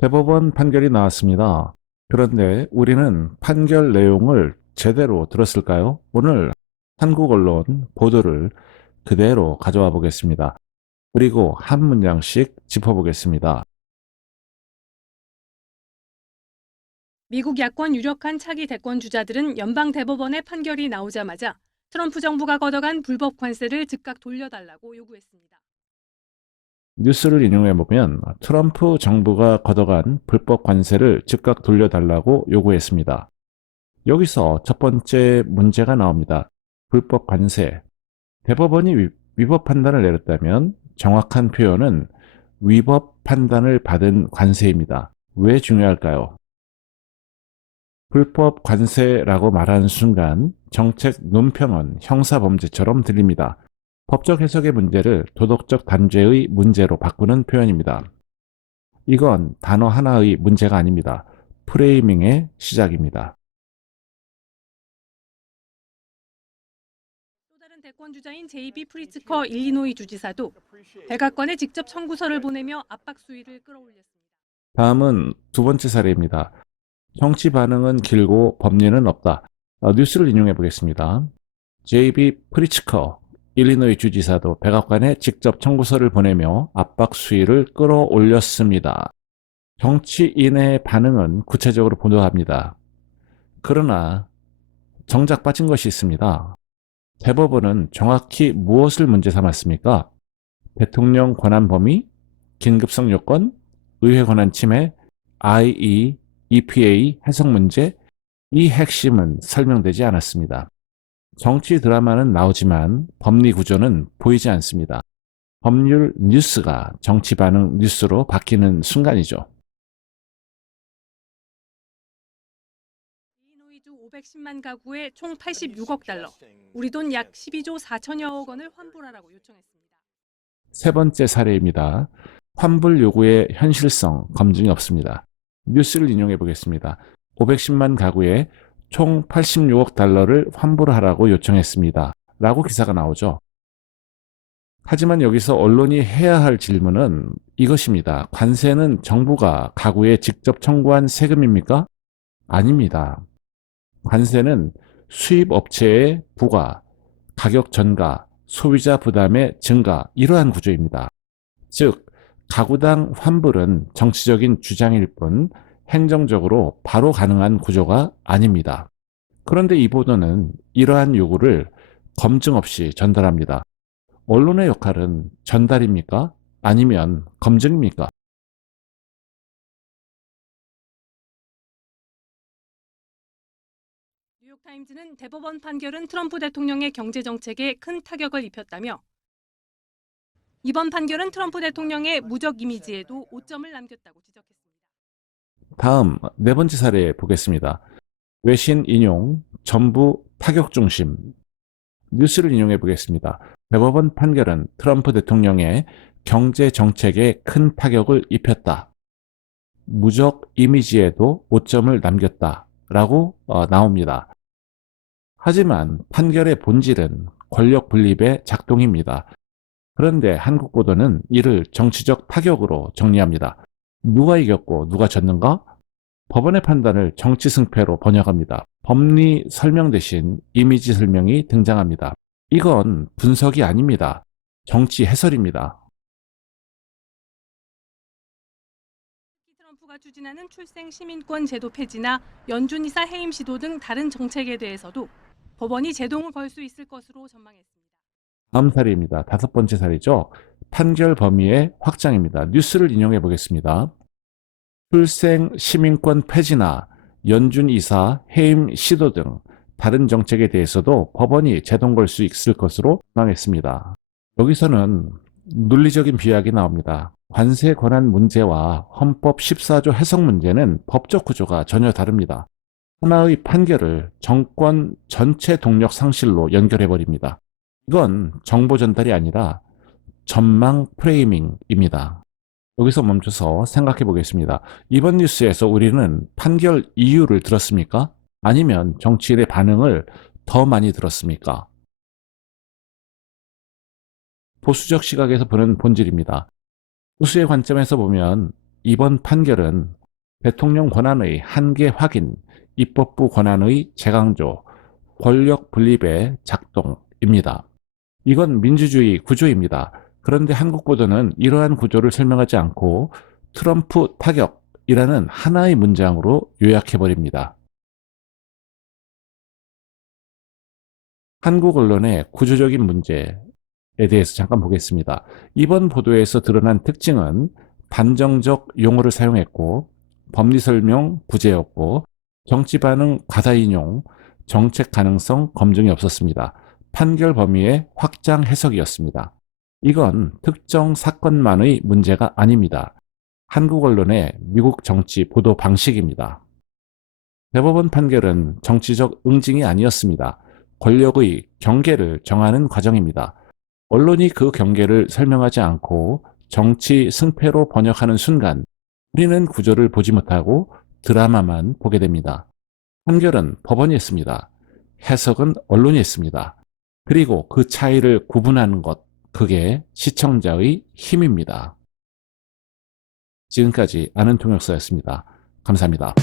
대법원 판결이 나왔습니다. 그런데 우리는 판결 내용을 제대로 들었을까요? 오늘 한국 언론 보도를 그대로 가져와 보겠습니다. 그리고 한 문장씩 짚어보겠습니다. 미국 야권 유력한 차기 대권 주자들은 연방 대법원의 판결이 나오자마자 트럼프 정부가 걷어간 불법 관세를 즉각 돌려달라고 요구했습니다. 뉴스를 인용해 보면 트럼프 정부가 걷어간 불법 관세를 즉각 돌려달라고 요구했습니다. 여기서 첫 번째 문제가 나옵니다. 불법 관세. 대법원이 위법 판단을 내렸다면 정확한 표현은 위법 판단을 받은 관세입니다. 왜 중요할까요? 불법 관세라고 말하는 순간 정책 논평은 형사범죄처럼 들립니다. 법적 해석의 문제를 도덕적 단죄의 문제로 바꾸는 표현입니다. 이건 단어 하나의 문제가 아닙니다. 프레이밍의 시작입니다. 또 다른 대권 주자인 제이비 프리츠커 일리노이 주지사도 백악관에 직접 청구서를 보내며 압박 수위를 끌어올렸습니다. 다음은 두 번째 사례입니다. 정치 반응은 길고 법리는 없다. 뉴스를 인용해 보겠습니다. 제이비 프리츠커 일리노이 주지사도 백악관에 직접 청구서를 보내며 압박 수위를 끌어올렸습니다. 정치인의 반응은 구체적으로 보도합니다. 그러나 정작 빠진 것이 있습니다. 대법원은 정확히 무엇을 문제 삼았습니까? 대통령 권한 범위, 긴급성 요건, 의회 권한 침해, IE, EPA 해석 문제, 이 핵심은 설명되지 않았습니다. 정치 드라마는 나오지만 법리 구조는 보이지 않습니다. 법률 뉴스가 정치 반응 뉴스로 바뀌는 순간이죠. 일리노이주 510만 가구에 총 86억 달러, 우리 돈 약 12조 4천여억 원을 환불하라고 요청했습니다. 세 번째 사례입니다. 환불 요구의 현실성 검증이 없습니다. 뉴스를 인용해 보겠습니다. 510만 가구에 총 86억 달러를 환불하라고 요청했습니다. 라고 기사가 나오죠. 하지만 여기서 언론이 해야 할 질문은 이것입니다. 관세는 정부가 가구에 직접 청구한 세금입니까? 아닙니다. 관세는 수입 업체의 부과, 가격 전가, 소비자 부담의 증가, 이러한 구조입니다. 즉, 가구당 환불은 정치적인 주장일 뿐 행정적으로 바로 가능한 구조가 아닙니다. 그런데 이 보도는 이러한 요구를 검증 없이 전달합니다. 언론의 역할은 전달입니까? 아니면 검증입니까? 뉴욕타임즈는 대법원 판결은 트럼프 대통령의 경제 정책에 큰 타격을 입혔다며 이번 판결은 트럼프 대통령의 무적 이미지에도 오점을 남겼다고 지적했습니다. 다음 네 번째 사례 보겠습니다. 외신 인용, 전부 타격 중심. 뉴스를 인용해 보겠습니다. 대법원 판결은 트럼프 대통령의 경제 정책에 큰 타격을 입혔다. 무적 이미지에도 오점을 남겼다라고 나옵니다. 하지만 판결의 본질은 권력 분립의 작동입니다. 그런데 한국 보도는 이를 정치적 타격으로 정리합니다. 누가 이겼고 누가 졌는가? 법원의 판단을 정치 승패로 번역합니다. 법리 설명 대신 이미지 설명이 등장합니다. 이건 분석이 아닙니다. 정치 해설입니다. 특히 트럼프가 추진하는 출생 시민권 제도 폐지나 연준 이사 해임 시도 등 다른 정책에 대해서도 법원이 제동을 걸 수 있을 것으로 전망했습니다. 다음 사례입니다. 다섯 번째 사례죠. 판결 범위의 확장입니다. 뉴스를 인용해 보겠습니다. 출생 시민권 폐지나 연준 이사 해임 시도 등 다른 정책에 대해서도 법원이 제동 걸 수 있을 것으로 전망했습니다. 여기서는 논리적인 비약이 나옵니다. 관세 권한 문제와 헌법 14조 해석 문제는 법적 구조가 전혀 다릅니다. 하나의 판결을 정권 전체 동력 상실로 연결해버립니다. 이건 정보 전달이 아니라 전망 프레이밍입니다. 여기서 멈춰서 생각해 보겠습니다. 이번 뉴스에서 우리는 판결 이유를 들었습니까? 아니면 정치인의 반응을 더 많이 들었습니까? 보수적 시각에서 보는 본질입니다. 보수의 관점에서 보면 이번 판결은 대통령 권한의 한계 확인, 입법부 권한의 재강조, 권력 분립의 작동입니다. 이건 민주주의 구조입니다. 그런데 한국 보도는 이러한 구조를 설명하지 않고 트럼프 타격이라는 하나의 문장으로 요약해버립니다. 한국 언론의 구조적인 문제에 대해서 잠깐 보겠습니다. 이번 보도에서 드러난 특징은 단정적 용어를 사용했고 법리 설명 부재였고 정치 반응 과다 인용, 정책 가능성 검증이 없었습니다. 판결 범위의 확장 해석이었습니다. 이건 특정 사건만의 문제가 아닙니다. 한국 언론의 미국 정치 보도 방식입니다. 대법원 판결은 정치적 응징이 아니었습니다. 권력의 경계를 정하는 과정입니다. 언론이 그 경계를 설명하지 않고 정치 승패로 번역하는 순간 우리는 구조를 보지 못하고 드라마만 보게 됩니다. 판결은 법원이 했습니다. 해석은 언론이 했습니다. 그리고 그 차이를 구분하는 것, 그게 시청자의 힘입니다. 지금까지 아는 통역사였습니다. 감사합니다.